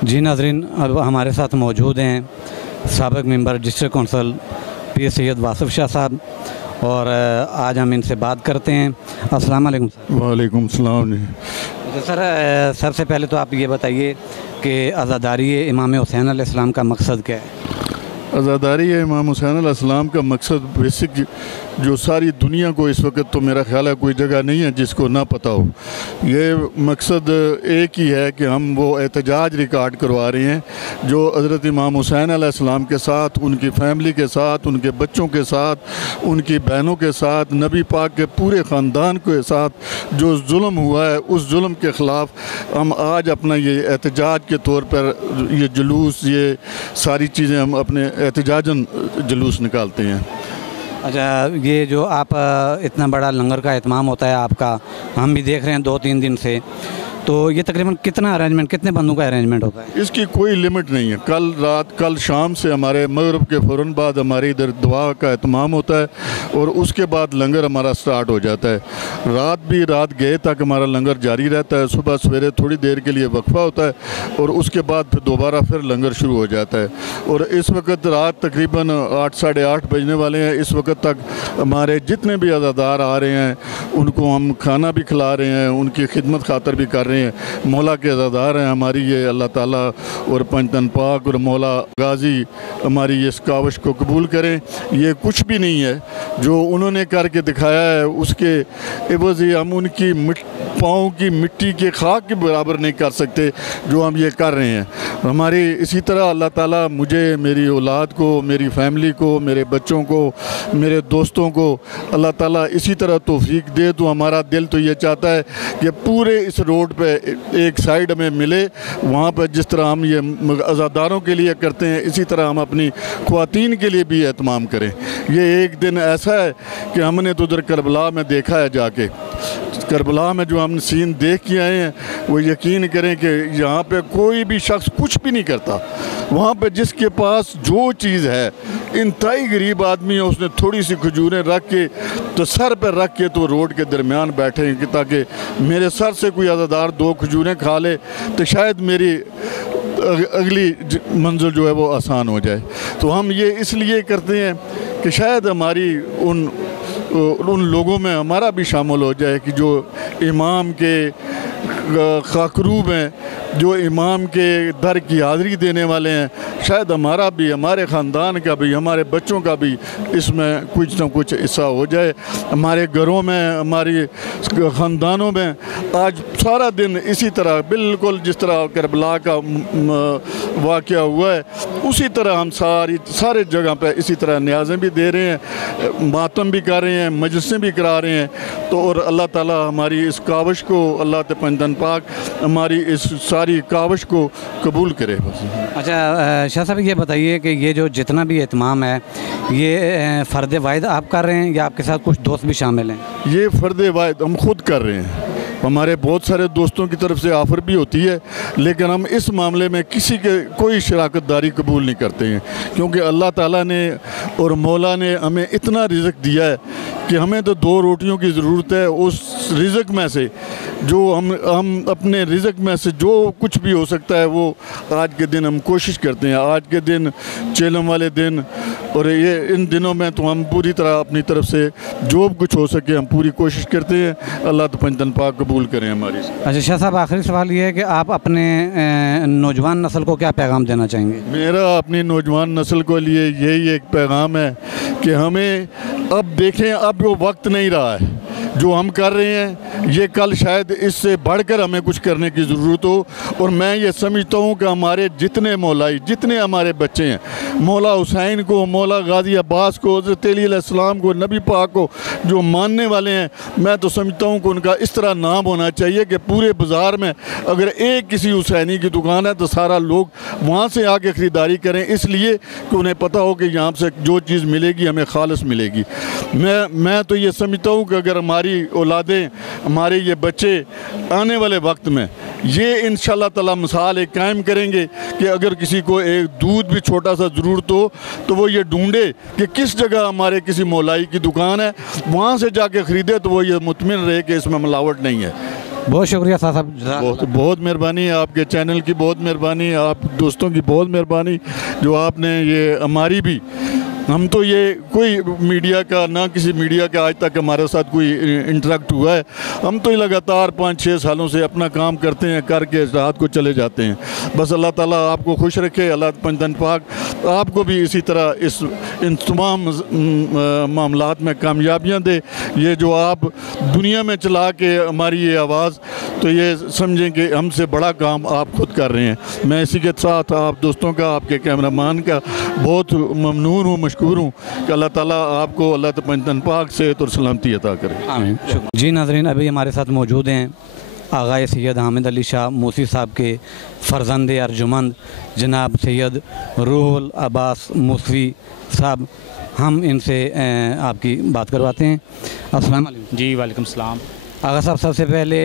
जी नाज़रीन, अब हमारे साथ मौजूद हैं साबिक़ मेंबर डिस्ट्रिक्ट कौंसिल पीर सैयद वासिफ़ शाह साहब, और आज हम इनसे बात करते हैं। अस्सलाम वालेकुम सर। वालेकुम सलाम जी। अच्छा सर, सबसे पहले तो आप ये बताइए कि अज़ादारी इमाम हुसैन अलैहिस्सलाम का मकसद क्या है? अज़ादारी इमाम हुसैन अलैहिस्सलाम का मकसद बेसिक जो सारी दुनिया को इस वक्त तो मेरा ख्याल है कोई जगह नहीं है जिसको ना पता हो। ये मकसद एक ही है कि हम वो एहतजाज रिकॉर्ड करवा रहे हैं जो हज़रत इमाम हुसैन अलैहिस्सलाम के साथ, उनकी फैमिली के साथ, उनके बच्चों के साथ, उनकी बहनों के साथ, नबी पाक के पूरे ख़ानदान के साथ जो जुल्म हुआ है, उस जुल्म के ख़िलाफ़ हम आज अपना ये एहतजाज के तौर पर ये जुलूस, ये सारी चीज़ें हम अपने एहतजाजन जुलूस निकालते हैं। अच्छा, ये जो आप इतना बड़ा लंगर का एहतमाम होता है आपका, हम भी देख रहे हैं 2-3 दिन से, तो ये तकरीबन कितना अरेंजमेंट, कितने बंदों का अरेंजमेंट होता है? इसकी कोई लिमिट नहीं है। कल शाम से हमारे मगरिब के फ़ौरन बाद हमारे इधर दुआ का एहतमाम होता है और उसके बाद लंगर हमारा स्टार्ट हो जाता है। रात गए तक हमारा लंगर जारी रहता है। सुबह सवेरे थोड़ी देर के लिए वक्फा होता है और उसके बाद फिर दोबारा फिर लंगर शुरू हो जाता है। और इस वक्त रात तकरीबन 8 साढ़े 8 बजने वाले हैं। इस वक्त तक हमारे जितने भी अज़ादार आ रहे हैं उनको हम खाना भी खिला रहे हैं, उनकी खिदमत खातर भी कर रहे हैं। मौला के अज़ादार हैं हमारी, ये अल्लाह ताला और पंजतन पाक और मौला गाजी हमारी इस काविश को कबूल करें। ये कुछ भी नहीं है जो उन्होंने करके दिखाया है, उसके एवज़ हम उनकी पाँव की मिट्टी के खाक के बराबर नहीं कर सकते जो हम ये कर रहे हैं। हमारी इसी तरह अल्लाह ताला मुझे, मेरी औलाद को, मेरी फैमिली को, मेरे बच्चों को, मेरे दोस्तों को अल्लाह ताला इसी तरह तौफीक दे। तो हमारा दिल तो ये चाहता है कि पूरे इस रोड पे एक साइड में मिले, वहाँ पर जिस तरह हम ये अज़ादारों के लिए करते हैं इसी तरह हम अपनी ख़वातीन के लिए भी एहतमाम करें। ये एक दिन ऐसा है कि हमने तो उधर करबला में देखा है, जाके करबला में जो हम सीन देख के आए हैं वो यकीन करें कि यहाँ पे कोई भी शख्स कुछ भी नहीं करता। वहाँ पे जिसके पास जो चीज़ है, इंतहाई गरीब आदमी है, उसने थोड़ी सी खजूरें रख के तो सर पर रख के तो रोड के दरमियान बैठे कि ताकि मेरे सर से कोई अज़ादार 2 खजूरें खा ले तो शायद मेरी अगली मंजिल जो है वो आसान हो जाए। तो हम ये इसलिए करते हैं कि शायद हमारी उन लोगों में हमारा भी शामिल हो जाए कि जो इमाम के खाकरूब हैं, जो इमाम के दर की हाज़िरी देने वाले हैं, शायद हमारा भी, हमारे ख़ानदान का भी, हमारे बच्चों का भी इसमें कुछ न कुछ हिस्सा हो जाए। हमारे घरों में, हमारे ख़ानदानों में आज सारा दिन इसी तरह, बिल्कुल जिस तरह करबला का वाक़या हुआ है उसी तरह हम सारे जगह पे इसी तरह न्याज़ें भी दे रहे हैं, मातम भी कर रहे हैं, मजलिसें भी करा रहे हैं। तो और अल्लाह ताला हमारी इस काविश को, अल्लाह ते पंजतन पाक हमारी इस सारी काविश को कबूल करे। अच्छा शाह साहब, ये बताइए कि ये जो जितना भी एहतमाम है ये फ़र्द वाहिद आप कर रहे हैं या आपके साथ कुछ दोस्त भी शामिल हैं? ये फ़र्द वाहिद हम खुद कर रहे हैं। हमारे बहुत सारे दोस्तों की तरफ से ऑफ़र भी होती है, लेकिन हम इस मामले में किसी के कोई शराकतदारी कबूल नहीं करते हैं, क्योंकि अल्लाह ताला ने और मौला ने हमें इतना रिज़्क़ दिया है कि हमें तो 2 रोटियों की ज़रूरत है। उस रिज़्क़ में से जो हम अपने रिज़्क़ में से जो कुछ भी हो सकता है वो आज के दिन हम कोशिश करते हैं। आज के दिन चेलम वाले दिन और ये इन दिनों में तो हम पूरी तरह अपनी तरफ से जो कुछ हो सके हम पूरी कोशिश करते हैं। अल्लाह तो पंजतन पाक कबूल करें हमारी। अच्छा शाह साहब, आखिरी सवाल ये है कि आप अपने नौजवान नस्ल को क्या पैगाम देना चाहेंगे? मेरा अपनी नौजवान नस्ल को लिए यही एक पैगाम है कि हमें अब देखें, अब वो वक्त नहीं रहा है जो हम कर रहे हैं, ये कल शायद इससे बढ़कर हमें कुछ करने की ज़रूरत हो। और मैं ये समझता हूँ कि हमारे जितने मौलाई, जितने हमारे बच्चे हैं, मौला हुसैन को, मौला गाजी अब्बास को, हज़रत अली अलैहिस्सलाम को, नबी पाक को जो मानने वाले हैं, मैं तो समझता हूँ कि उनका इस तरह नाम होना चाहिए कि पूरे बाज़ार में अगर एक किसी हुसैनी की दुकान है तो सारा लोग वहाँ से आके ख़रीदारी करें, इसलिए कि उन्हें पता हो कि यहाँ से जो चीज़ मिलेगी हमें खालिस मिलेगी। मैं तो ये समझता हूँ कि अगर हमारी औलादें, हमारे ये बच्चे आने वाले वक्त में ये इंशाअल्लाह ताला मिसाल एक कायम करेंगे कि अगर किसी को एक दूध भी छोटा सा ज़रूरत हो तो वो ये ढूंढे कि किस जगह हमारे किसी मौलाई की दुकान है, वहाँ से जाके ख़रीदे तो वो ये मुतमिन रहे कि इसमें मिलावट नहीं है। बहुत शुक्रिया साहब। बहुत बहुत मेहरबानी, आपके चैनल की बहुत मेहरबानी, आप दोस्तों की बहुत मेहरबानी जो आपने ये हमारी भी, हम तो ये कोई मीडिया का ना किसी मीडिया का आज तक हमारे साथ कोई इंटरेक्ट हुआ है। हम तो ये लगातार 5-6 सालों से अपना काम करते हैं, करके रात को चले जाते हैं। बस अल्लाह ताला आपको खुश रखे, अल्लाह पंजतन पाक आपको भी इसी तरह इन तमाम मामलात में कामयाबियाँ दे। ये जो आप दुनिया में चला के हमारी ये आवाज़, तो ये समझें कि हमसे बड़ा काम आप खुद कर रहे हैं। मैं इसी के साथ आप दोस्तों का, आपके कैमरामैन का बहुत ममनून हूँ, मशकूर हूँ कि अल्लाह ताला आपको अल्लाह पंजतन पाक सेहत और सलामती अता करे। आमीन। जी नाज़रीन, अभी हमारे साथ मौजूद हैं आग़ाए सैयद हामिद अली शाह मूसी साहब के फ़र्जंद अर्जुमंद जनाब सैयद रूहुल अब्बास मूसी साहब। हम इनसे आपकी बात करवाते हैं। अस्सलाम वालेकुम। जी वालेकुम सलाम। आगा साहब, सबसे पहले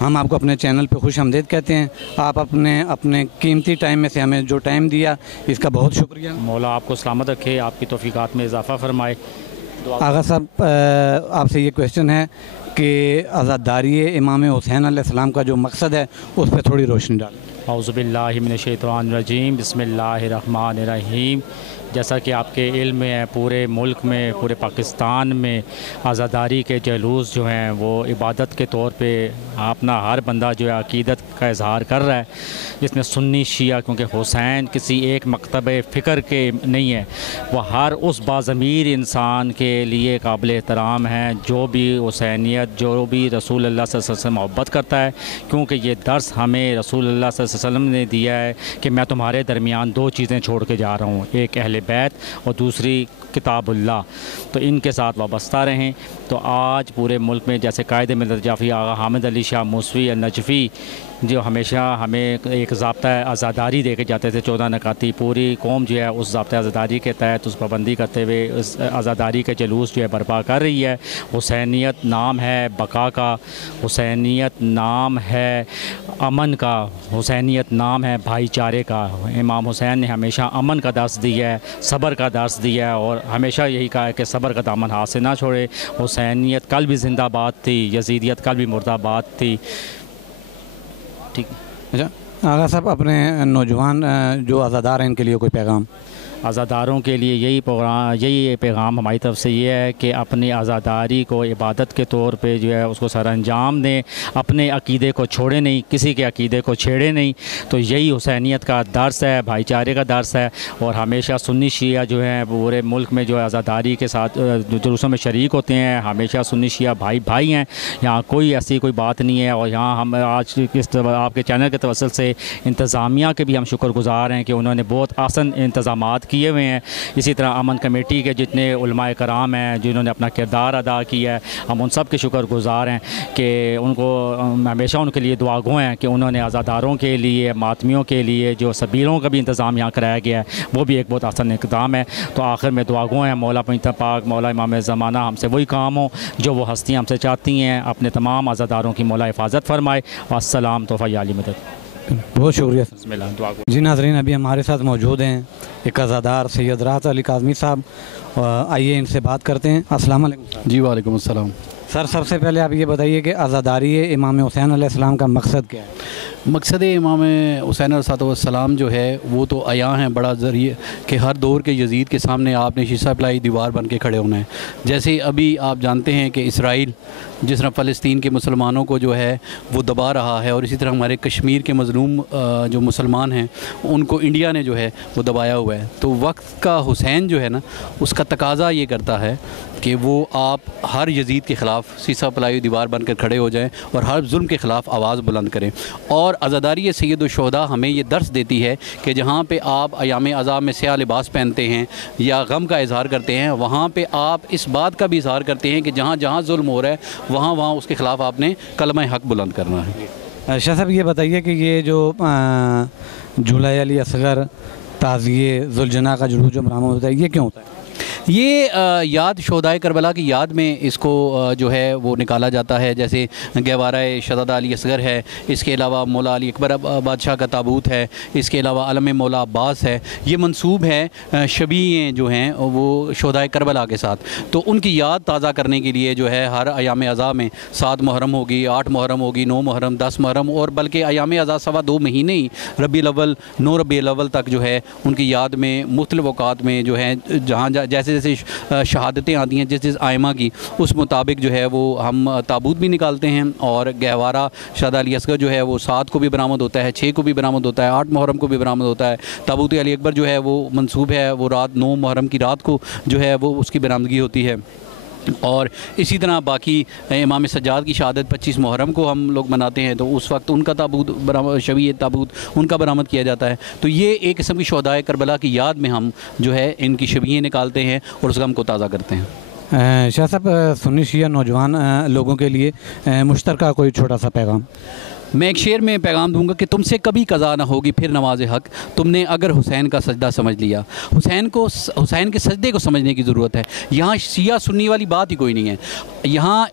हम आपको अपने चैनल पे खुश आमदीद कहते हैं। आप अपने कीमती टाइम में से हमें जो टाइम दिया, इसका बहुत शुक्रिया। मौला आपको सलामत रखे, आपकी तौफ़ीक़ात में इजाफ़ा फरमाए। आगा साहब, आपसे ये क्वेश्चन है कि आज़ादारी इमाम हुसैन अलैहिस्सलाम का जो मकसद है उस पर थोड़ी रोशनी डालें। औज़ुबिल्लाहि मिनश्शैतानिर्रजीम, बिस्मिल्लाहिर्रहमानिर्रहीम। जैसा कि आपके इल्म में है, पूरे मुल्क में, पूरे पाकिस्तान में आज़ादारी के जलूस जो हैं वो इबादत के तौर पे अपना हर बंदा जो है अक़ीदत का इज़हार कर रहा है, जिसमें सुन्नी शिया, क्योंकि हुसैन किसी एक मकतब फ़िक्र के नहीं है, वो हर उस बाज़मीर इंसान के लिए काबिल एहतराम है जो भी हुसैनियत, जो भी रसूल अल्लाह सल्लल्लाहु अलैहि वसल्लम मोहब्बत करता है। क्योंकि ये दर्स हमें रसूल अल्लाह सल्लल्लाहु अलैहि वसल्लम ने दिया है कि मैं तुम्हारे दरमियान 2 चीज़ें छोड़ के जा रहा हूँ, एक अहले बैत और दूसरी किताबुल्लाह, तो इनके साथ वाबस्ता रहें। तो आज पूरे मुल्क में जैसे कायद मिल्लत जाफ़ी आगा हामिद अली शाह मूसवी नजफ़ी जो हमेशा हमें एक ज़ाब्ता आज़ादारी दे के जाते थे, 14 नकाती, पूरी कौम जो है उस ज़ाब्ता आज़ादारी के तहत उस पाबंदी करते हुए उस आज़ादारी के जुलूस जो है बर्पा कर रही है। हुसैनियत नाम है बका का, हुसैनियत नाम है अमन का, हुसैनियत नाम है भाईचारे का। इमाम हुसैन ने हमेशा अमन का दर्स दिया है, सब्र का दर्स दिया है और हमेशा यही कहा है कि सब्र का दामन हाथ से ना छोड़े। हुसैनियत कल भी ज़िंदाबाद थी, यजीदियत कल भी मुर्दाबाद थी। ठीक। अच्छा आगा साहब, अपने नौजवान जो आज़ादार हैं इनके लिए कोई पैगाम? आज़ादारों के लिए यही पैगाम हमारी तरफ से ये है कि अपनी आज़ादारी को इबादत के तौर पे जो है उसको सर अंजाम दें, अपने अक़ीदे को छोड़े नहीं, किसी के अक़ीदे को छेड़े नहीं। तो यही हुसैनियत का दर्स है, भाईचारे का दर्स है। और हमेशा सुन्नी शिया जो है पूरे मुल्क में जो है आज़ादारी के साथ जुलूसों में शरीक होते हैं। हमेशा सुन्नी शिया भाई भाई हैं, यहाँ कोई ऐसी कोई बात नहीं है। और यहाँ हम आज इस आपके चैनल के तवस्सुल से इंतज़ामिया के भी हम शुक्रगुज़ार हैं कि उन्होंने बहुत आसान इंतज़ामात किए हुए हैं। इसी तरह अमन कमेटी के जितने उलमाए कराम हैं जिन्होंने अपना किरदार अदा किया है, हम उन सब के शुक्रगुज़ार हैं कि उनको हमेशा उनके लिए दुआगो हैं कि उन्होंने आज़ादारों के लिए, मातमियों के लिए जो सबीलों का भी इंतज़ाम यहाँ कराया गया है, वो भी एक बहुत आसान इक़दाम है। तो आखिर में दुआगो हैं मौला पंजतन पाक, मौला इमाम ज़माना हमसे वही काम हो जो वो हस्तियाँ हमसे चाहती हैं। अपने तमाम आज़ादारों की मौला हिफाजत फरमाए। अस्सलाम तोफ़ा आली मदद। बहुत शुक्रिया। दुआ जी नाज़रीन, अभी हमारे साथ मौजूद हैं एक आज़ादार सैयद राहत अली काज़मी साहब। आइए इनसे बात करते हैं। अस्सलाम वालेकुम। जी वालेकुम अस्सलाम। सर, सबसे पहले आप ये बताइए कि आज़ादारी इमाम हुसैन अलैहिस्सलाम का मकसद क्या है? मकसद इमाम हुसैन अलैहिस्सलाम जो है वो तो आया हैं बड़ा ज़रिए कि हर दौर के यजीद के सामने आपने शीशा पिलाई दीवार बन के खड़े होना है। जैसे अभी आप जानते हैं कि इसराइल जिस तरह फ़लस्तीन के मुसलमानों को जो है वो दबा रहा है, और इसी तरह हमारे कश्मीर के मज़लूम जो मुसलमान हैं उनको इंडिया ने जो है वो दबाया हुआ है। तो वक्त का हुसैन जो है ना, उसका तकाज़ा ये करता है कि वो आप हर यजीद के ख़िलाफ़ शीशा पिलाई दीवार बनकर खड़े हो जाएं और हर जुल्म के ख़िलाफ़ आवाज़ बुलंद करें। और आज़ादारी सैयद शुहदा हमें ये दर्स देती है कि जहाँ पे आप अयाम अज़ाब में स्याह लिबास पहनते हैं या गम का इज़हार करते हैं, वहाँ पे आप इस बात का भी इज़हार करते हैं कि जहाँ जहाँ जुल्म हो रहा है वहाँ वहाँ उसके ख़िलाफ़ आपने कलमा हक़ बुलंद करना है। शाह साहब, ये बताइए कि ये जो जुलाई अली असगर ताज़िए जुलजना का जुलूस जो बरामद होता है, ये क्यों होता है? ये याद शोहदाए करबला की याद में इसको जो है वो निकाला जाता है। जैसे गहवारा शहज़ादा अली असगर है, इसके अलावा मौला अली अकबर बादशाह का ताबूत है, इसके अलावा अलम मौला अब्बास है। ये मंसूब है शबीएँ जो हैं वो शोहदाए करबला के साथ। तो उनकी याद ताज़ा करने के लिए जो है हर अयाम अज़ा में 7 मुहर्रम होगी, 8 मुहर्रम होगी, 9 मुहर्रम, 10 मुहर्रम और बल्कि अयाम अज़ा सवा 2 महीने ही रबीउल अव्वल 9 रबीउल अव्वल तक जो है उनकी याद में मुख्तलिफ़ औक़ात में जो है जहाँ जैसे जैसे शहादतें आती हैं जिस आइमा की उस मुताबिक जो है वो हम ताबूत भी निकालते हैं। और गहवारा शहज़ादा अली असगर जो है वो 7 को भी बरामद होता है, 6 को भी बरामद होता है, 8 मुहर्रम को भी बरामद होता है। ताबूत अली अकबर जो है वो मंसूब है वो रात 9 मुहर्रम की रात को जो है वो उसकी बरामदगी होती है। और इसी तरह बाकी इमाम सज्जाद की शहादत 25 मुहर्रम को हम लोग मनाते हैं, तो उस वक्त उनका ताबूत शबीए ताबूत उनका बरामद किया जाता है। तो ये एक किस्म की शोहदाए करबला की याद में हम जो है इनकी शबीएँ निकालते हैं और उस गम को ताज़ा करते हैं। शाह साहब, सुन्नी शिया नौजवान लोगों के लिए मुश्तरका कोई छोटा सा पैगाम? मैं एक शेर में पैगाम दूंगा कि तुमसे कभी कज़ा ना होगी फिर नमाज हक, तुमने अगर हुसैन का सजदा समझ लिया। हुसैन के सजदे को समझने की ज़रूरत है। यहाँ शिया सुन्नी वाली बात ही कोई नहीं है। यहाँ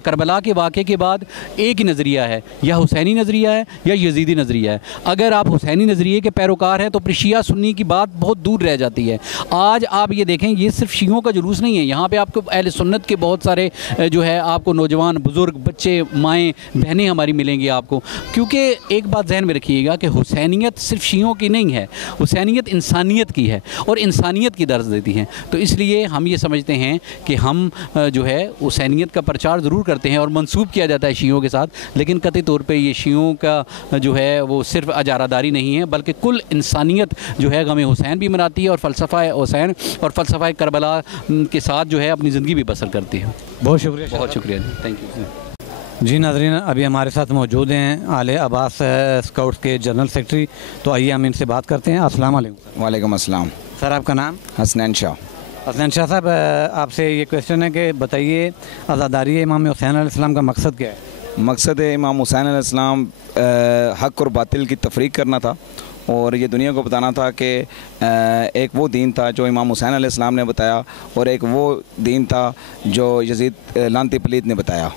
करबला के वाक़े के बाद एक ही नज़रिया है, या हुसैनी नज़रिया है या यजीदी नज़रिया है। अगर आप हुसैनी नज़रिए के पैरोकार हैं तो फिर शिया सुन्नी की बात बहुत दूर रह जाती है। आज आप ये देखें, ये सिर्फ शियों का जुलूस नहीं है, यहाँ पर आपको अहले सुन्नत के बहुत सारे जो है आपको नौजवान, बुज़ुर्ग, बच्चे, माएँ, बहनें हमारी मिलेंगी आपको। क्योंकि एक बात जहन में रखिएगा कि हुसैनियत सिर्फ शियों की नहीं है, हुसैनियत इंसानियत की है और इंसानियत की दर्ज देती है। तो इसलिए हम ये समझते हैं कि हम जो है हुसैनियत का प्रचार ज़रूर करते हैं और मंसूब किया जाता है शियों के साथ, लेकिन कतई तौर पे ये शियों का जो है वो सिर्फ अजारादारी नहीं है, बल्कि कुल इंसानियत जो है गम हुसैन भी मनाती है और फ़लसफ़ा हुसैन और फ़लसफ़ा करबला के साथ जो है अपनी ज़िंदगी भी बसर करती है। बहुत शुक्रिया, बहुत शुक्रिया जी, थैंक यू जी। नाज़रीन, अभी हमारे साथ मौजूद हैं आले अब्बास स्काउट्स के जनरल सेक्रेटरी। तो आइए हम इनसे बात करते हैं। अस्सलाम वालेकुम। वालेकुम अस्सलाम। सर, आपका नाम? हसनैन शाह। हसनैन शाह साहब, आपसे ये क्वेश्चन है कि बताइए आज़ादारी इमाम हुसैन अलैहिस्सलाम का मकसद क्या है? मकसद इमाम हुसैन अलैहिस्सलाम हक़ और बातिल की तफरीक करना था और ये दुनिया को बताना था कि एक वो दीन था जो इमाम हुसैन अलैहिस्सलाम ने बताया और एक वो दीन था जो यजीद लानती पलीत ने बताया।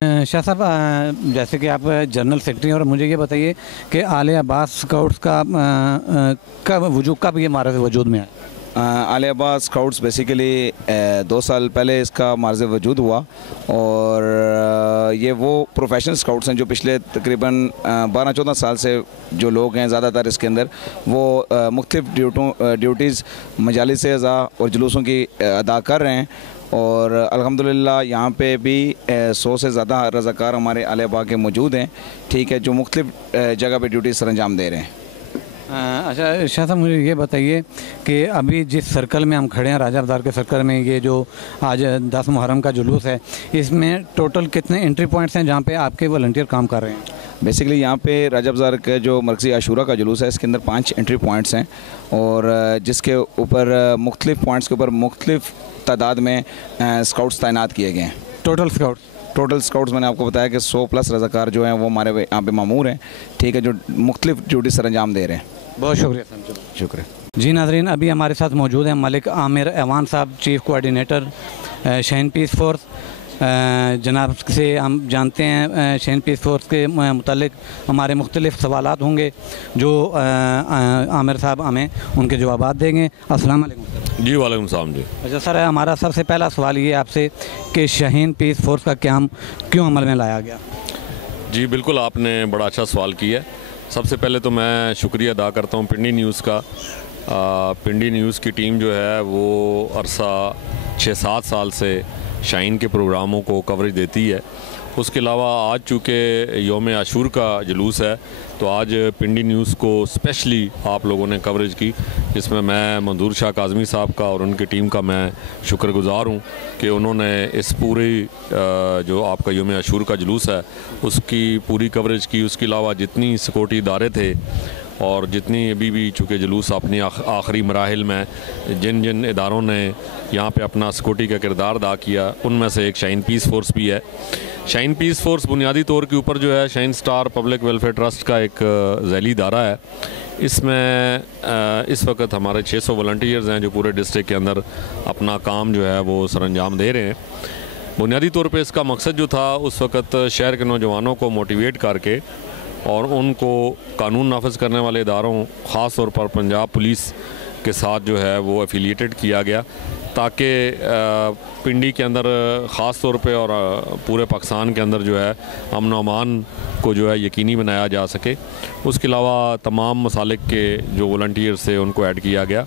शाह साहब, जैसे कि आप जनरल सेक्रेटरी और मुझे ये बताइए कि आले अब्बास स्काउट्स का कब ये मारज़ वजूद में आया? आले अब्बास स्काउट्स बेसिकली 2 साल पहले इसका मारज़ वजूद हुआ और ये वो प्रोफेशनल स्काउट्स हैं जो पिछले तकरीबन 12-14 साल से जो लोग हैं ज़्यादातर इसके अंदर वो मुख्तलिफ़ ड्यूटीज़ मजालिस अज़ा और जुलूसों की अदा कर रहे हैं और अल्हम्दुलिल्लाह यहाँ पे भी 100 से ज़्यादा रज़ाकार हमारे आले अब्बा के मौजूद हैं, ठीक है, जो मुख्तलिफ़ जगह पे ड्यूटी सर अंजाम दे रहे हैं। अच्छा शाह साहब, मुझे ये बताइए कि अभी जिस सर्कल में हम खड़े हैं, राजा अब्दार के सर्कल में, ये जो आज 10 मुहर्रम का जुलूस है, इसमें टोटल कितने एंट्री पॉइंट्स हैं जहाँ पे आपके वॉलंटियर काम कर रहे हैं? बेसिकली यहाँ पे राजा अब्दार के जो मरकज़ी आशूरा का जुलूस है इसके अंदर 5 एंट्री पॉइंट्स हैं और जिसके ऊपर मुख्तलिफ़ पॉइंट्स के ऊपर मुख्तलिफ़ तादाद में स्काउट्स तैनात किए गए हैं। टोटल स्काउट्स मैंने आपको बताया कि 100+ रज़ाकार जो हैं वो हमारे यहाँ पे मामूर हैं, ठीक है, जो मुख्तलिफ़ ड्यूटी सर अंजाम दे रहे हैं। बहुत शुक्रिया। शुक्रिया जी। नाज़रीन, अभी हमारे साथ मौजूद हैं मलिक आमिर ऐवान साहब, chief coordinator Shaheen peace force. जनाब से हम जानते हैं शाहीन पीस फोर्स के मुतालिक हमारे मुख्तलिफ़ सवालात होंगे जो आमिर साहब हमें उनके जवाबात देंगे। अस्सलाम वालेकुम। जी वालेकुम सलाम जी। अच्छा सर, हमारा सबसे पहला सवाल ये आपसे कि शाहीन पीस फोर्स का क़याम क्यों अमल में लाया गया? जी बिल्कुल, आपने बड़ा अच्छा सवाल किया। सबसे पहले तो मैं शुक्रिया अदा करता हूँ पिंडी न्यूज़ का। पिंडी न्यूज़ की टीम जो है वो अरसा 6-7 साल से शाहीन के प्रोग्रामों को कवरेज देती है। उसके अलावा आज चूँकि यौम आशूर का जुलूस है तो आज पिंडी न्यूज़ को स्पेशली आप लोगों ने कवरेज की, जिसमें मैं मंजूर शाह काज़मी साहब का और उनकी टीम का मैं शुक्रगुज़ार हूँ कि उन्होंने इस पूरी जो आपका यौम आशूर का जुलूस है उसकी पूरी कवरेज की। उसके अलावा जितनी सिक्योरिटी इदारे थे और जितनी अभी भी चूँकि जुलूस अपनी आखिरी मराहिल में जिन जिन इदारों ने यहाँ पे अपना सिक्योरिटी का किरदार अदा किया, उनमें से एक शाहीन पीस फोर्स भी है। शाहीन पीस फोर्स बुनियादी तौर के ऊपर जो है Shaheen star public welfare trust का एक ज़ैली इदारा है। इसमें इस वक्त हमारे 600 वॉलंटियर्स हैं जो पूरे डिस्ट्रिक्ट के अंदर अपना काम जो है वो सरअंजाम दे रहे हैं। बुनियादी तौर पे इसका मकसद जो था उस वक्त शहर के नौजवानों को मोटिवेट करके और उनको कानून नाफिज करने वाले इदारों ख़ास तौर पर पंजाब पुलिस के साथ जो है वो एफिलिएटेड किया गया, ताकि पिंडी के अंदर ख़ास तौर पे और पूरे पाकिस्तान के अंदर जो है अमन व अमान को जो है यकीनी बनाया जा सके। उसके अलावा तमाम मसालिक के जो वॉलंटियर्स थे उनको ऐड किया गया,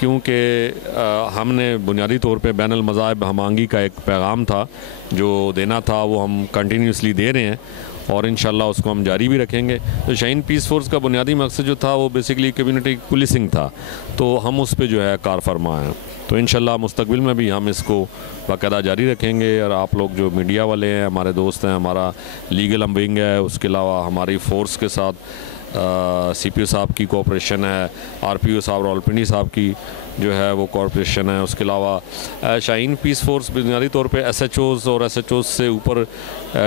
क्योंकि हमने बुनियादी तौर पे बैनुल मज़ाहिब हमआहंगी का एक पैगाम था जो देना था, वो हम कंटिन्यूसली दे रहे हैं और इंशाल्लाह उसको हम जारी भी रखेंगे। तो शाहीन पीस फोर्स का बुनियादी मकसद जो था वो बेसिकली कम्युनिटी पुलिसिंग था, तो हम उस पर जो है कार फरमा हैं। तो इंशाल्लाह मुस्तकबिल में भी हम इसको बाकायदा जारी रखेंगे। और आप लोग जो मीडिया वाले हैं, हमारे दोस्त हैं, हमारा लीगल विंग है, उसके अलावा हमारी फ़ोर्स के साथ CPO साहब की कोऑपरेशन है, RPO साहब रावलपिंडी साहब की जो है वो कोऑपरेशन है। उसके अलावा शाहीन पीस फोर्स बुनियादी तौर पे SHOs और SHOs से ऊपर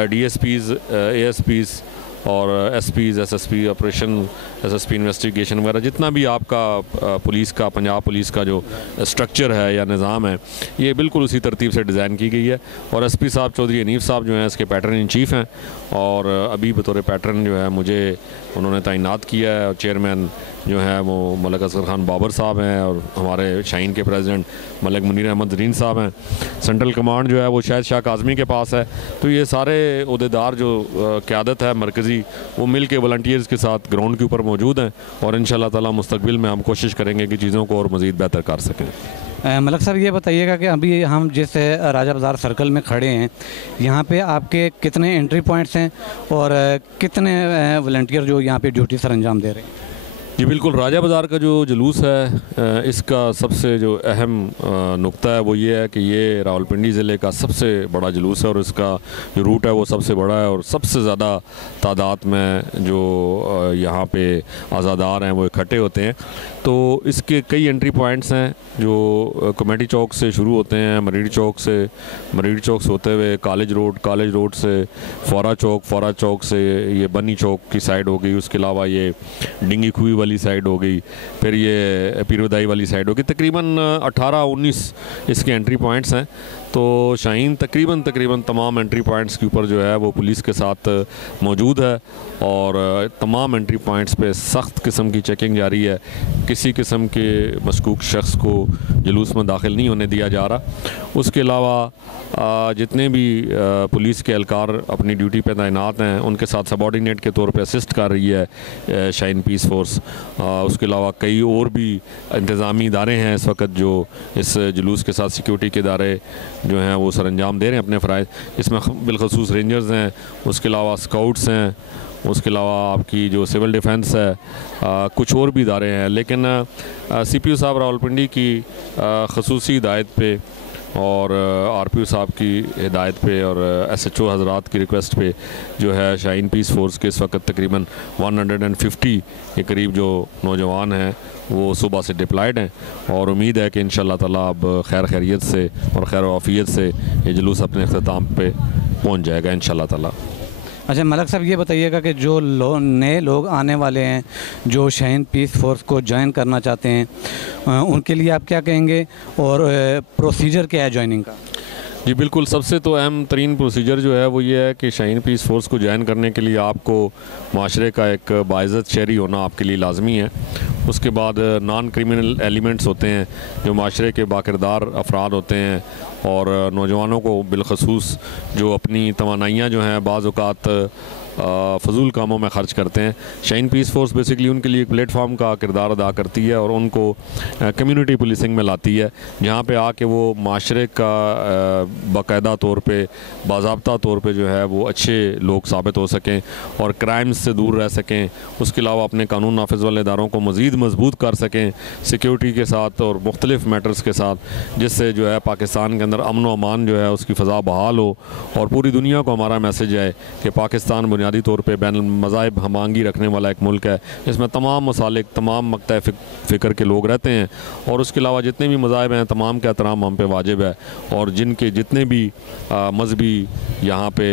DSPs, ASPs और SPs, SSP operation, SSP investigation वगैरह जितना भी आपका पुलिस का, पंजाब पुलिस का जो स्ट्रक्चर है या निज़ाम है, ये बिल्कुल उसी तरतीब से डिज़ाइन की गई है। और SP साहब चौधरी हनीफ साहब जो हैं इसके पैटर्न इन चीफ़ हैं और अभी बतौर पैटर्न जो है मुझे उन्होंने तैनात किया है। और चेयरमैन जो है वो मलिक असगर खान बाबर साहब हैं और हमारे शाहीन के प्रेसिडेंट मलिक मुनीर अहमद ज़रीन साहब हैं। सेंट्रल कमांड जो है वो शायद शाह काज़मी के पास है। तो ये सारे ओहदेदार जो क़यादत है मरकज़ी, वो मिल के वॉलंटियर्स के साथ ग्राउंड के ऊपर मौजूद हैं और इंशाअल्लाह ताला मुस्तकबिल में हम कोशिश करेंगे कि चीज़ों को और मज़ीद बेहतर कर सकें। मलिक साहब ये बताइएगा कि अभी हम जिस राजा बाज़ार सर्कल में खड़े हैं, यहाँ पे आपके कितने एंट्री पॉइंट्स हैं और कितने वॉलंटियर जो यहाँ पे ड्यूटी सर अंजाम दे रहे हैं? जी बिल्कुल, राजा बाज़ार का जो जुलूस है इसका सबसे जो अहम नुक्ता है वो ये है कि ये रावलपिंडी ज़िले का सबसे बड़ा जुलूस है और इसका जो रूट है वो सबसे बड़ा है और सबसे ज़्यादा तादाद में जो यहाँ पे आज़ादार हैं वो इकट्ठे होते हैं। तो इसके कई एंट्री पॉइंट्स हैं जो कमेटी चौक से शुरू होते हैं, मरीड चौक से होते हुए कॉलेज रोड से फौरा चौक से ये बनी चौक की साइड हो गई, उसके अलावा ये डिंगी खुई वाली साइड हो गई, फिर ये पीरवदाई वाली साइड हो गई। तकरीबन 18-19 इसके एंट्री पॉइंट्स हैं। तो शाहीन तकरीबन तमाम एंट्री पॉइंट्स के ऊपर जो है वो पुलिस के साथ मौजूद है और तमाम एंट्री पॉइंट्स पे सख्त किस्म की चेकिंग जारी है। किसी किस्म के मशकूक शख्स को जुलूस में दाखिल नहीं होने दिया जा रहा। उसके अलावा जितने भी पुलिस के एहलकार अपनी ड्यूटी पे तैनात हैं उनके साथ सबॉर्डिनेट के तौर पे असिस्ट कर रही है शाहीन पीस फोर्स। उसके अलावा कई और भी इंतज़ामी इदारे हैं इस वक्त जो इस जुलूस के साथ सिक्योरिटी के इदारे जो हैं वो सरअंजाम दे रहे हैं अपने फ़राइज़। इसमें बिलखसूस रेंजर्स हैं, उसके अलावा स्काउट्स हैं, उसके अलावा आपकी जो सिविल डिफेंस है, कुछ और भी इदारे हैं। लेकिन CPO साहब रावलपिंडी की खसूसी हिदायत पे और RPO साहब की हिदायत पे और SHO हज़रात की रिक्वेस्ट पे जो है शाहीन पीस फोर्स के इस वक्त तकरीबन 150 के करीब जो नौजवान हैं वो सुबह से डिप्लॉयड हैं और उम्मीद है कि इंशाअल्लाह ताला अब खैर खैरियत से और खैर वाफियत से ये जुलूस अपने अख्ताम पे पहुँच जाएगा इंशाअल्लाह ताला। अच्छा मलिक साहब ये बताइएगा कि जो नए लोग आने वाले हैं जो शाहीन पीस फोर्स को ज्वाइन करना चाहते हैं उनके लिए आप क्या कहेंगे और प्रोसीजर क्या है ज्वाइनिंग का? जी बिल्कुल, सबसे तो अहम तरीन प्रोसीजर जो है वो ये है कि शाहीन पीस फोर्स को ज्वाइन करने के लिए आपको माशरे का एक बाइज़्ज़त शहरी होना आपके लिए लाजमी है। उसके बाद नॉन क्रिमिनल एलिमेंट्स होते हैं जो माशरे के बाकिरदार अफराद होते हैं और नौजवानों को बिलखसूस जो अपनी तवानाइयाँ जो हैं बाज़ औक़ात फ़जूल कामों में ख़र्च करते हैं। शाहीन पीस फोर्स बेसिकली उनके लिए एक प्लेटफॉर्म का किरदार अदा करती है और उनको कम्युनिटी पुलिसिंग में लाती है, जहाँ पे आके वो माशरे का बाकायदा तौर पे बाज़ाब्ता तौर पे जो है वो अच्छे लोग साबित हो सकें और क्राइम्स से दूर रह सकें। उसके अलावा अपने कानून नाफिज वाले इदारों को मज़ीद मजबूत कर सकें सिक्योरिटी के साथ और मुख्तलिफ़ मैटर्स के साथ, जिससे जो है पाकिस्तान के अंदर अमन व अमान जो है उसकी फ़ज़ा बहाल हो और पूरी दुनिया को हमारा मैसेज है कि पाकिस्तान बुनियादी तौर पे बैन मज़ाहिब हमांगी रखने वाला एक मुल्क है। इसमें तमाम मसालिक, तमाम मक्ता फ़िक्र के लोग रहते हैं और उसके अलावा जितने भी मज़ाहिब हैं तमाम का एहतराम हम पे वाजिब है। और जिनके जितने भी मजहबी यहाँ पे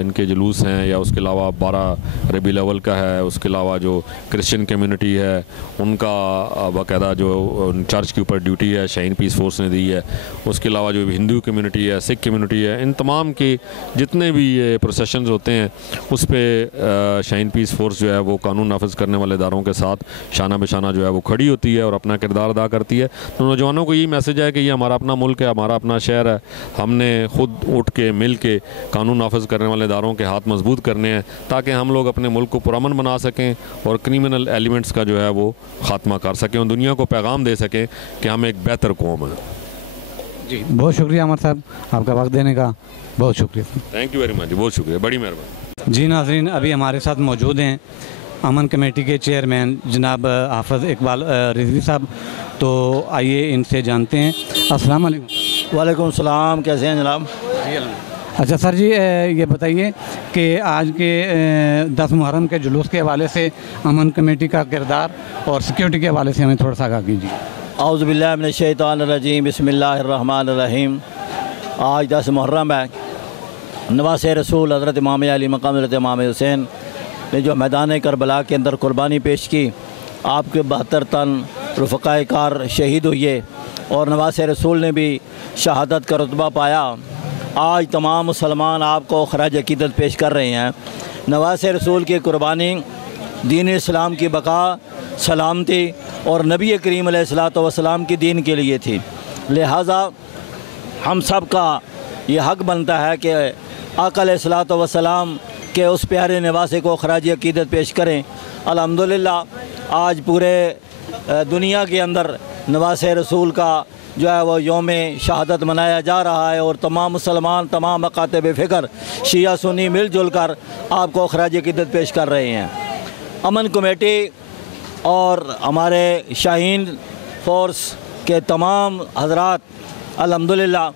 इनके जुलूस हैं या उसके अलावा 12 रबीउल अव्वल का है, उसके अलावा जो क्रिश्चियन कम्युनिटी है उनका बाकायदा जो चर्च के ऊपर ड्यूटी है शाहीन पीस फोर्स ने दी है, उसके अलावा जो हिंदू कम्युनिटी है, सिख कम्युनिटी है, इन तमाम के जितने भी ये प्रोसेशंस होते हैं उस पर शाहीन पीस फोर्स जो है वो कानून नाफिज करने वाले इदारों के साथ शाना बेशाना जो है वो खड़ी होती है और अपना किरदार अदा करती है। तो नौजवानों को यही मैसेज है कि ये हमारा अपना मुल्क है, हमारा अपना शहर है, हमने खुद उठ के मिल के कानून नाफिज करने वाले इदारों के हाथ मजबूत करने हैं ताकि हम लोग अपने मुल्क को पुरअमन बना सकें और क्रिमिनल एलिमेंट्स का जो है वो ख़ात्मा कर सकें और दुनिया को पैगाम दे सकें कि हम एक बेहतर कौम हैं। जी बहुत शुक्रिया अमर साहब, आपका वक्त देने का बहुत शुक्रिया। थैंक यू वेरी मच, बहुत शुक्रिया, बड़ी मेहरबानी। जी नाज़रीन, अभी हमारे साथ मौजूद हैं अमन कमेटी के चेयरमैन जनाब हाफ़िज़ इकबाल रिजवी साहब। तो आइए इनसे जानते हैं। अस्सलाम वालेकुम। वालेकुम सलाम, कैसे हैं जनाब? अच्छा सर जी, ये बताइए कि आज के 10 मुहर्रम के जुलूस के हवाले से अमन कमेटी का किरदार और सिक्योरिटी के हवाले से हमें थोड़ा सा आगाह कीजिए। औज़ु बिल्लाहि मिनश शैतानिर रजीम, बिस्मिल्लाहिर रहमानिर रहीम। आज 10 मुहर्रम है। नवासे रसूल हज़रत इमाम अली मक़ाम हज़रत इमाम हुसैन ने जो मैदान करबला के अंदर कुर्बानी पेश की, आपके 72 तन रफ़क़ाए कार शहीद हुए और नवासे रसूल ने भी शहादत का रुतबा पाया। आज तमाम मुसलमान आपको खराज अक़ीदत पेश कर रहे हैं। नवासे रसूल की कुर्बानी दीन इस्लाम की बका, सलामती और नबी करीम अलैहिस्सलातु वस्सलाम की दीन के लिए थी। लिहाजा हम सब का ये हक़ बनता है कि आका अलैहिस्सलातु वस्सलाम के उस प्यारे नवासे को खराज अक़ीदत पेश करें। अल्हम्दुलिल्लाह आज पूरे दुनिया के अंदर नवासे रसूल का जो है वो यौम शहादत मनाया जा रहा है और तमाम मुसलमान, तमाम मकातब फ़िक्र, शिया सुन्नी मिलजुल कर आपको खराज अक़ीदत पेश कर रहे हैं। अमन कमेटी और हमारे शाहीन फोर्स के तमाम हज़रात अल्हम्दुलिल्लाह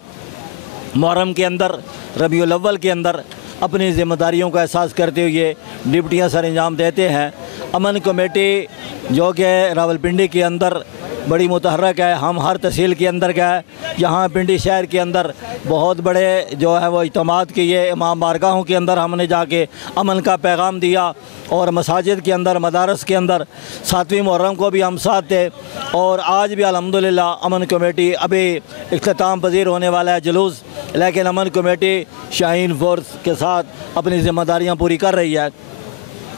मुहर्रम के अंदर, रबीउल अव्वल के अंदर अपनी ज़िम्मेदारियों का एहसास करते हुए ड्यूटियाँ सर अंजाम देते हैं। अमन कमेटी जो कि रावलपिंडी के अंदर बड़ी मुतहर्रक है, हम हर तहसील के अंदर गए, यहाँ पिंडी शहर के अंदर बहुत बड़े जो है वो इज्तिमात किए, इमाम बारगाहों के अंदर हमने जाके अमन का पैगाम दिया और मसाजिद के अंदर, मदारस के अंदर 7वीं मुहर्रम को भी हम साथ थे। और आज भी अल्हम्दुलिल्लाह अमन कमेटी अभी इख्तिताम पजीर होने वाला है जुलूस, लेकिन अमन कमेटी शाहीन फोर्स के साथ अपनी ज़िम्मेदारियाँ पूरी कर रही है।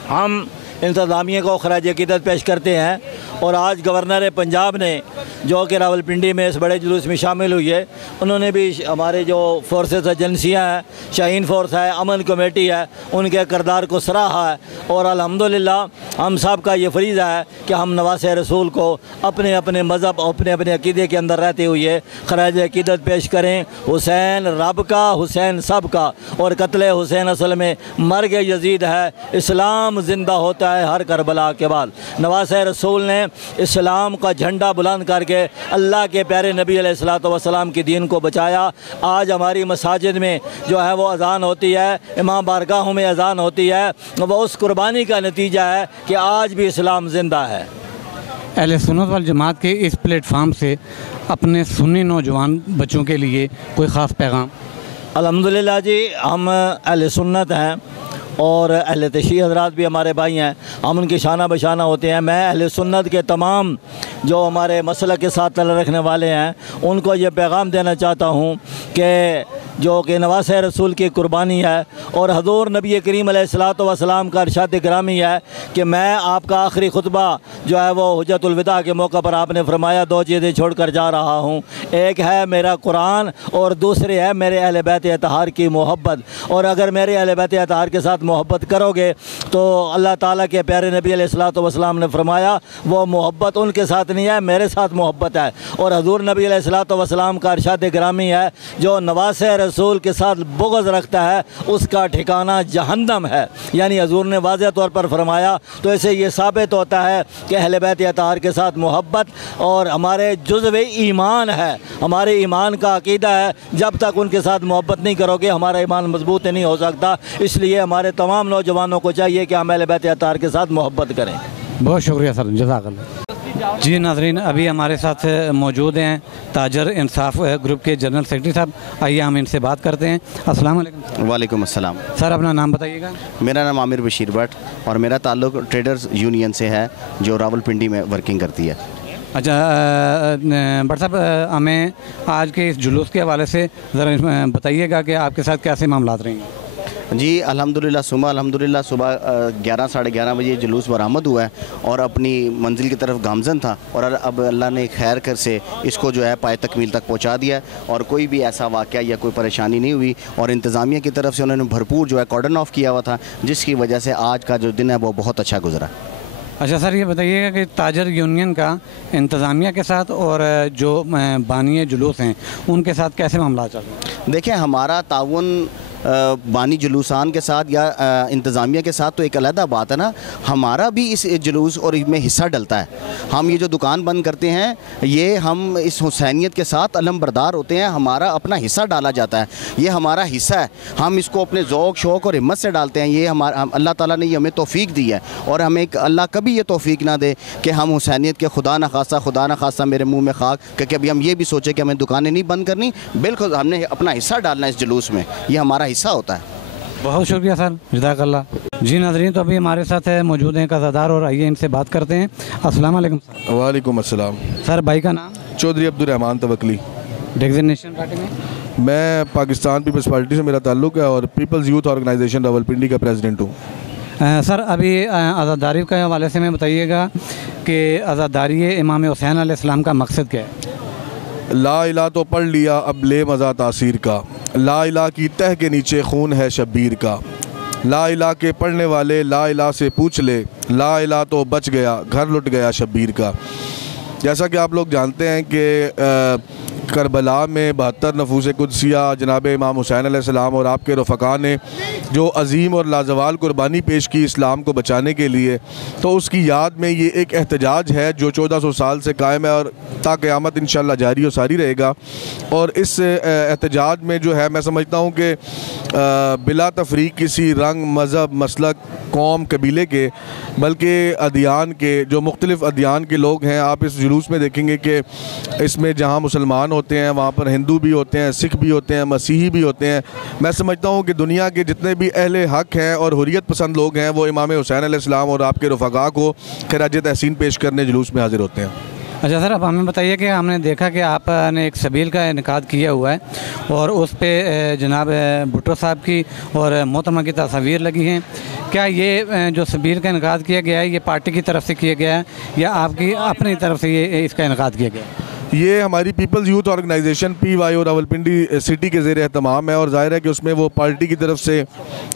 हम इंतज़ामिया को खराज अक़ीदत पेश करते हैं और आज गवर्नर पंजाब ने जो कि रावलपिंडी में इस बड़े जुलूस में शामिल हुई है, उन्होंने भी हमारे जो फोर्सेस एजेंसियाँ हैं, शाहीन फोर्स है, अमन कमेटी है, उनके किरदार को सराहा है। और अल्हम्दुलिल्लाह हम सब का ये फ़रीज़ा है कि हम नवासे रसूल को अपने अपने मज़हब, अपने अपने अक़ीदे के अंदर रहते हुए खराज अक़ीदत पेश करें। हुसैन रब का, हुसैन सब का, और कत्ल हुसैन असल में मर्ग यजीद है, इस्लाम ज़िंदा होता है हर करबला के बाद। नवासे रसूल ने इस्लाम का झंडा बुलंद करके अल्लाह के प्यारे नबी अलैहिस्सलातु वस्सलाम की दीन को बचाया। आज हमारी मसाजिद में जो है वो अज़ान होती है, इमाम बारगाहों में अज़ान होती है, वो उस कुर्बानी का नतीजा है कि आज भी इस्लाम ज़िंदा है। अहले सुन्नत वल जमात के इस प्लेटफार्म से अपने सुन्नी नौजवान बच्चों के लिए कोई ख़ास पैगाम? अल्हम्दुलिल्लाह जी, हम अहले सुन्नत हैं और अहले तशरीह हज़रात भी हमारे भाई हैं, हम उनकी शाना बशाना होते हैं। मैं अहले सुन्नत के तमाम जो हमारे मसलक के साथ तल्लुक़ रखने वाले हैं उनको ये पैगाम देना चाहता हूँ कि जो कि नवासे रसूल की कुर्बानी है और हज़ूर नबी करीम अलैहिस्सलातु वस्सलाम का इरशाद गिरामी है कि मैं आपका आखिरी खुतबा जो है वो हुज्जतुल विदा के मौका पर आपने फरमाया 2 चीज़ें छोड़ कर जा रहा हूँ, एक है मेरा कुरान और दूसरे है मेरे अहले बैत अतहार की मोहब्बत। और अगर मेरे अहले बैत अतहार के साथ मोहब्बत करोगे तो अल्लाह ताला के प्यारे नबी अलैहिस्सलातु वस्सलाम ने फरमाया वो मोहब्बत उनके साथ नहीं है, मेरे साथ मोहब्बत है। और हज़ूर नबी अलैहिस्सलातु वस्सलाम का इरशाद गिरामी है जो नवासे रसूल के साथ बुग़्ज़ रखता है उसका ठिकाना जहन्नम है। यानी हजूर ने वाज़ेह तौर पर फरमाया। तो ऐसे ये साबित होता है कि अहले बैत अताहार के साथ मोहब्बत और हमारे जुज़्व ईमान है, हमारे ईमान का अक़ीदा है। जब तक उनके साथ मोहब्बत नहीं करोगे हमारा ईमान मजबूत नहीं हो सकता। इसलिए हमारे तमाम नौजवानों को चाहिए कि हम अहले बैत अताहार के साथ मोहब्बत करें। बहुत शुक्रिया सर, जज़ाकल्लाह। जी नाज़रीन, अभी हमारे साथ मौजूद हैं ताजर इंसाफ ग्रुप के जनरल सेक्रेटरी साहब। आइए हम इनसे बात करते हैं। अस्सलाम वालेकुम। वालेकुम अस्सलाम। सर अपना नाम बताइएगा। मेरा नाम आमिर बशीर भट्ट और मेरा ताल्लुक़ ट्रेडर्स यूनियन से है जो रावलपिंडी में वर्किंग करती है। अच्छा भट्ट साहब, हमें आज के इस जुलूस के हवाले से ज़रा बताइएगा कि आपके साथ कैसे मामलात रहेंगे। जी अल्हम्दुलिल्लाह सुबह 11 साढ़े 11 बजे जुलूस बरामद हुआ है और अपनी मंजिल की तरफ गामजन था और अब अल्लाह ने खैर कर से इसको जो है पाए तकमील तक पहुंचा दिया और कोई भी ऐसा वाक़या या कोई परेशानी नहीं हुई और इंतज़ामिया की तरफ से उन्होंने भरपूर जो है कॉर्डन ऑफ किया हुआ था, जिसकी वजह से आज का जो दिन है वो बहुत अच्छा गुजरा। अच्छा सर, ये बताइएगा कि ताजर यूनियन का इंतज़ामिया के साथ और जो बानी जुलूस हैं उनके साथ कैसे मामला चल रहे हैं? देखिए, हमारा ताउन बानी जुलूसान के साथ या इंतज़ामिया के साथ तो एक अलहदा बात है ना, हमारा भी इस जुलूस और इसमें हिस्सा डलता है। हम ये जो दुकान बंद करते हैं ये हम इस हुसैनियत के साथ अलम बरदार होते हैं, हमारा अपना हिस्सा डाला जाता है, ये हमारा हिस्सा है। हम इसको अपने ज़ौक़ शौक़ और हिम्मत से डालते हैं। ये हमारा अल्लाह ताला ने ये हमें तौफ़ीक दी है और हमें अल्लाह कभी ये तौफ़ीक ना दे कि हम हुसैनियत के खुदा न खासा मेरे मुँह में खाक कि कभी हम ये भी सोचे कि हमें दुकानें नहीं बंद करनी। बिल्कुल हमने अपना हिस्सा डालना है इस जुलूस में, ये हमारा हिस्सा होता है। बहुत शुक्रिया सर, जज़ाकल्लाह। जी नाज़रीन, तो अभी हमारे साथ मौजूद हैं कज़ादार और आइए इनसे बात करते हैं। अस्सलाम वालेकुम सर। वालेकुम अस्सलाम। सर भाई का नाम? चौधरी अब्दुर्रहमान तवक्ली। डेजिग्नेशन पार्टी में? मैं पाकिस्तान पीपल्स पार्टी से मेरा ताल्लुक़ है और पीपल्स यूथ ऑर्गेनाइजेशन रावलपिंडी का प्रेसिडेंट हूँ। सर अभी आज़ादारी के हवाले से मैं बताइएगा कि आज़ादारी इमाम हुसैन अलैहिस्सलाम का मकसद क्या है? ला इला तो पढ़ लिया अब ले मज़ा तासीर का, ला इला की तह के नीचे खून है शब्बीर का, ला इला के पढ़ने वाले ला इला से पूछ ले, ला इला तो बच गया घर लुट गया शब्बीर का। जैसा कि आप लोग जानते हैं कि करबला में 72 नफूस कुदसिया जनाब इमाम हुसैन अलैहिस्सलाम और आपके रफ़क़ा ने जो अजीम और लाजवाल कुर्बानी पेश की इस्लाम को बचाने के लिए, तो उसकी याद में ये एक एहतजाज है जो 1400 साल से कायम है और ता क़यामत इंशाअल्लाह जारी और सारी रहेगा। और इस एहतजाज में जो है मैं समझता हूँ कि बिला तफरीक किसी रंग मज़हब मसलक कौम कबीले के बल्कि अदियान के जो मुख्तलिफ़ अदियान के लोग हैं, आप इस जुलूस में देखेंगे कि इसमें जहाँ मुसलमान होते हैं वहाँ पर हिंदू भी होते हैं, सिख भी होते हैं, मसीही भी होते हैं। मैं समझता हूँ कि दुनिया के जितने भी अहले हक़ हैं और हुर्रियत पसंद लोग हैं वो इमाम हुसैन अलैहिस्सलाम और आपके रफ़क़ा को खिराज तहसीन पेश करने जुलूस में हाज़िर होते हैं। अच्छा सर, अब हमें बताइए कि हमने देखा कि आपने एक सबील का इनेकाद किया हुआ है और उस पर जनाब भुट्टो साहब की और मोहतरमा की तस्वीर लगी हैं। क्या ये जो सबील का इनेकाद किया गया है ये पार्टी की तरफ से किया गया है या आपकी अपनी तरफ से ये इसका इनेकाद किया गया है? ये हमारी people's youth organization PYO Rawalpindi city के ज़ेर एहतमाम है और ज़ाहिर है कि उसमें वो पार्टी की तरफ से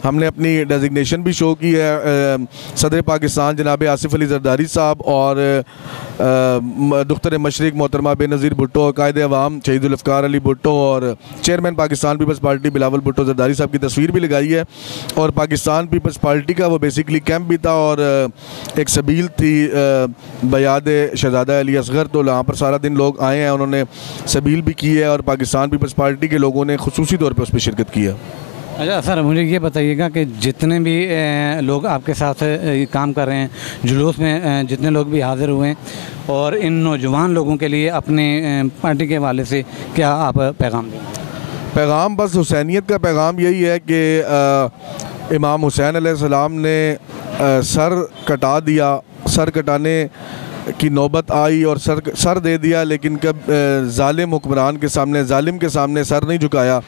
हमने अपनी डेजिग्नेशन भी शो की है। सदर पाकिस्तान जनाब आसिफ अली जरदारी साहब और दुख्तर मशरिक मोहतरमा बेनज़ीर भुट्टो, कायद अवाम शहीदुल अफ़कार अली भुट्टो और chairman Pakistan people's party Bilawal Bhutto Zardari साहब की तस्वीर भी लगाई है। और पाकिस्तान पीपल्स पार्टी का वो बेसिकली कैंप भी था और एक सबील थी बयाद शहज़ादा अली असगर, तो यहाँ पर सारा दिन लोग आए हैं, उन्होंने सबील भी की है और पाकिस्तान पीपल्स पार्टी के लोगों ने खुसूसी तौर पर उस पर शिरकत की है। अच्छा सर, मुझे ये बताइएगा कि जितने भी लोग आपके साथ काम कर रहे हैं जुलूस में, जितने लोग भी हाज़िर हुए हैं और इन नौजवान लोगों के लिए अपने पार्टी के हवाले से क्या आप पैगाम दें? पैगाम बस हुसैनियत का पैगाम यही है कि इमाम हुसैन अलैहिस्सलाम ने सर कटा दिया, सर कटाने की नौबत आई और सर दे दिया, लेकिन कब जालिम हुक्मरान के सामने, जालिम के सामने सर नहीं झुकाया।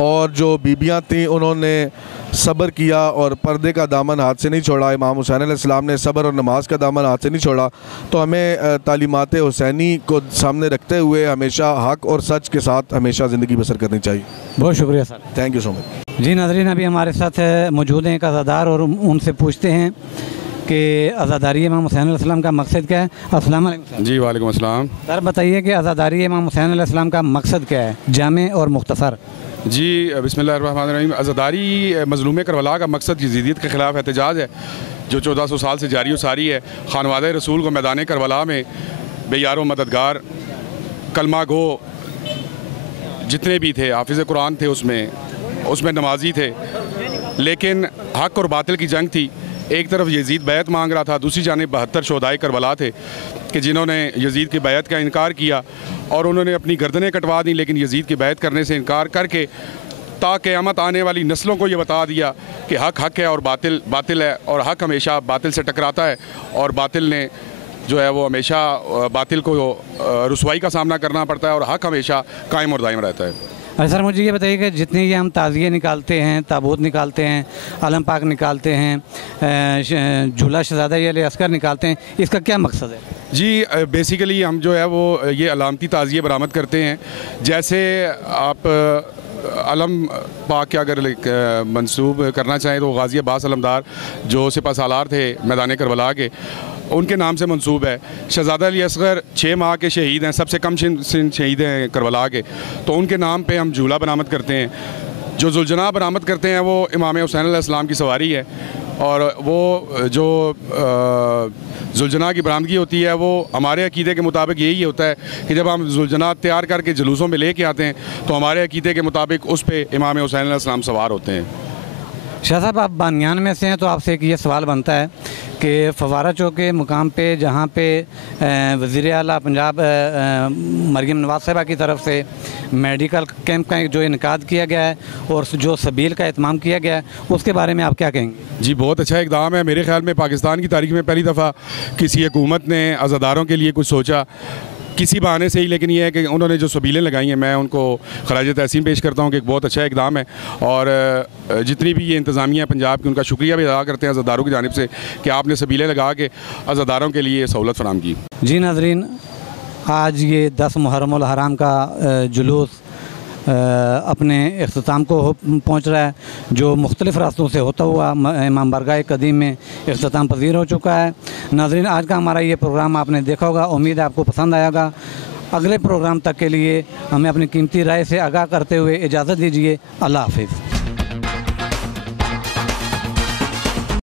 और जो बीबियाँ थीं उन्होंने सब्र किया और पर्दे का दामन हाथ से नहीं छोड़ा। इमाम हुसैन अलैहिस्सलाम ने सब्र और नमाज का दामन हाथ से नहीं छोड़ा। तो हमें तालीमात हुसैनी को सामने रखते हुए हमेशा हक़ और सच के साथ हमेशा ज़िंदगी बसर करनी चाहिए। बहुत शुक्रिया sir, thank you so much. जी नाज़रीन, अभी हमारे साथ मौजूद हैं कज़ादार और उनसे पूछते हैं कि अज़ादारी इमाम हुसैन अलैहिस्सलाम का मकसद क्या है। अस्सलाम वालेकुम। जी वालेकुम अस्सलाम। सर बताइए कि अज़ादारी इमाम हुसैन अलैहिस्सलाम का मकसद क्या है, जामे और मुख्तसर। जी बिस्मिल्लाहिर्रहमानिर्रहीम। अज़ादारी मज़लूम करबला का मकसद यज़ीदियत के ख़िलाफ़ एहतजाज है जो 1400 साल से जारी व सारी है। खानवादे रसूल को मैदान करबला में बेयारो मददगार कलमा गो जितने भी थे, हाफिज़ कुरान थे, उसमें नमाजी थे, लेकिन हक़ और बातिल की जंग थी। एक तरफ यजीद बैत मांग रहा था, दूसरी जानिब 72 शोहदाए करबला थे कि जिन्होंने यजीद की बैत का इनकार किया और उन्होंने अपनी गर्दनें कटवा दी, लेकिन यजीद की बैत करने से इनकार करके ता क़यामत आने वाली नस्लों को ये बता दिया कि हक़ हक़ है और बातिल बातिल है, और हक़ हमेशा बातिल से टकराता है और बातिल ने जो है वो हमेशा बातिल को रुसवाई का सामना करना पड़ता है और हक़ हमेशा कायम और दायम रहता है। अच्छा सर मुझे ये बताइए कि जितने ये हम ताज़िए निकालते हैं, ताबूत निकालते हैं, आलम पाक निकालते हैं, झूला शहज़ादा ये अस्कर निकालते हैं, इसका क्या मकसद है? जी बेसिकली हम जो है वो ये अलामती ताज़िए बरामद करते हैं। जैसे आप अलम पाक के अगर मंसूब करना चाहें तो गाज़ी अब्बास अलमदार जो सिपह सालार थे मैदान करबला के, उनके नाम से मंसूब है। शहज़ादा अली असगर 6 माह के शहीद हैं, सबसे कम शहीद हैं करबला के, तो उनके नाम पे हम झूला बरामद करते हैं। जो जुलजना बरामद करते हैं वो इमाम हुसैन अलैहिस्सलाम की सवारी है, और वो जो जुलजना की बरामदगी होती है वो हमारे अकीदे के मुताबिक यही होता है कि जब हम जुलजना तैयार करके जुलूसों में लेके आते हैं तो हमारे अकीदे के मुताबिक उस पर इमाम हुसैन अलैहिस्सलाम सवार होते हैं। शाह साहब आप बानियान में से हैं तो आपसे एक ये सवाल बनता है कि फवारा चौक के मुकाम पे जहाँ पे वज़ीर आला पंजाब मरियम नवाज़ साहिबा की तरफ से मेडिकल कैंप का जो इनकाद किया गया है और जो सबील का एहतमाम किया गया है, उसके बारे में आप क्या कहेंगे? जी बहुत अच्छा इक़दाम है। मेरे ख़्याल में पाकिस्तान की तारीख़ में पहली दफ़ा किसी हुकूमत ने अज़ादारों के लिए कुछ सोचा, किसी बहाने से ही, लेकिन ये है कि उन्होंने जो सबीलें लगाई हैं, मैं उनको खराज तहसीन पेश करता हूँ कि एक बहुत अच्छा इक़दाम है। और जितनी भी ये इंतज़ामिया पंजाब की, उनका शुक्रिया भी अदा करते हैं अज़ादारों की जानिब से कि आपने सबीलें लगा के अज़ादारों के लिए सहूलत फराहम की। जी नाज़रीन, आज ये 10 मुहर्रम उल हराम का जुलूस अपने इख्तिताम को पहुँच रहा है, जो मुख्तलिफ़ रास्तों से होता हुआ इमाम बारगाह कदीम में इख्तिताम पज़ीर हो चुका है। नाज़रीन, आज का हमारा ये प्रोग्राम आपने देखा होगा, उम्मीद है आपको पसंद आया होगा। अगले प्रोग्राम तक के लिए हमें अपनी कीमती राय से आगाह करते हुए इजाज़त दीजिए। अल्लाह हाफ़िज़।